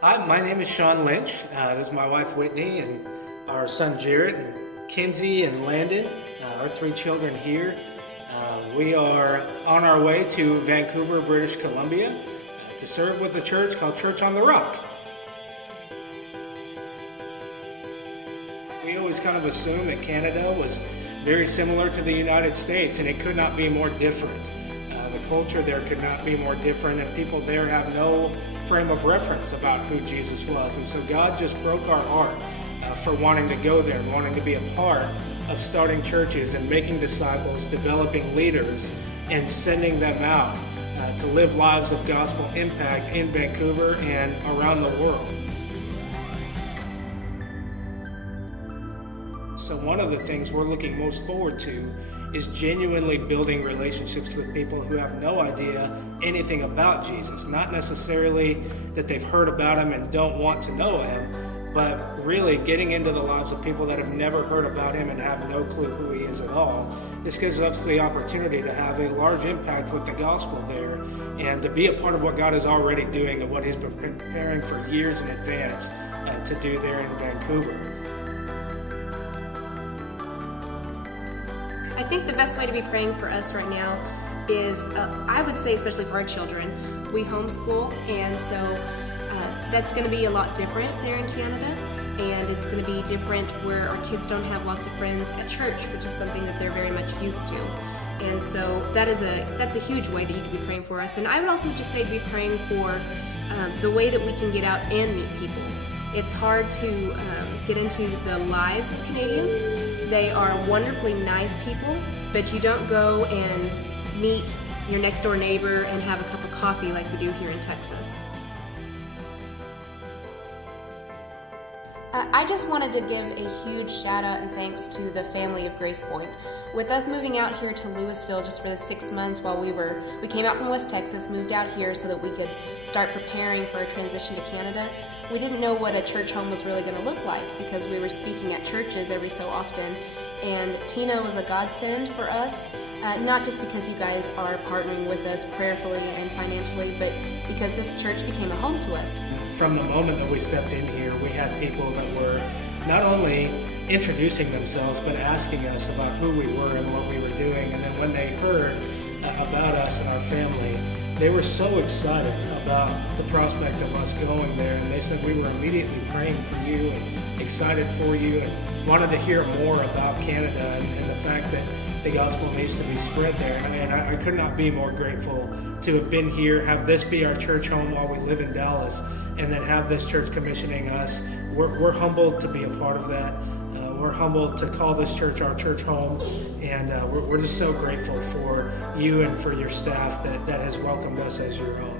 Hi, my name is Sean Lynch. This is my wife Whitney and our son Jarrett and Kinsey and Landon, our three children here. We are on our way to Vancouver, British Columbia to serve with a church called Church on the Rock. We always kind of assumed that Canada was very similar to the United States, and it could not be more different. The culture there could not be more different, and people there have no frame of reference about who Jesus was. And so God just broke our heart for wanting to go there, wanting to be a part of starting churches and making disciples, developing leaders, and sending them out to live lives of gospel impact in Vancouver and around the world. So one of the things we're looking most forward to is genuinely building relationships with people who have no idea anything about Jesus. Not necessarily that they've heard about him and don't want to know him, but really getting into the lives of people that have never heard about him and have no clue who he is at all. This gives us the opportunity to have a large impact with the gospel there and to be a part of what God is already doing and what he's been preparing for years in advance to do there in Vancouver. I think the best way to be praying for us right now is, I would say especially for our children, we homeschool, and so that's going to be a lot different there in Canada, and it's going to be different where our kids don't have lots of friends at church, which is something that they're very much used to. And so that's a huge way that you can be praying for us. And I would also just say to be praying for the way that we can get out and meet people. It's hard to get into the lives of Canadians. They are wonderfully nice people, but you don't go and meet your next door neighbor and have a cup of coffee like we do here in Texas. I just wanted to give a huge shout out and thanks to the family of Grace Point. With us moving out here to Louisville just for the 6 months while we came out from West Texas, moved out here so that we could start preparing for a transition to Canada. We didn't know what a church home was really going to look like because we were speaking at churches every so often. And Tina was a godsend for us, not just because you guys are partnering with us prayerfully and financially, but because this church became a home to us. From the moment that we stepped in here, we had people that were not only introducing themselves, but asking us about who we were and what we were doing. And then when they heard about us and our family, they were so excited about the prospect of us going there. And they said we were immediately praying for you and excited for you and wanted to hear more about Canada and the fact that the gospel needs to be spread there. And I could not be more grateful to have been here, have this be our church home while we live in Dallas, and then have this church commissioning us. We're humbled to be a part of that. We're humbled to call this church our church home, and we're just so grateful for you and for your staff that has welcomed us as your own.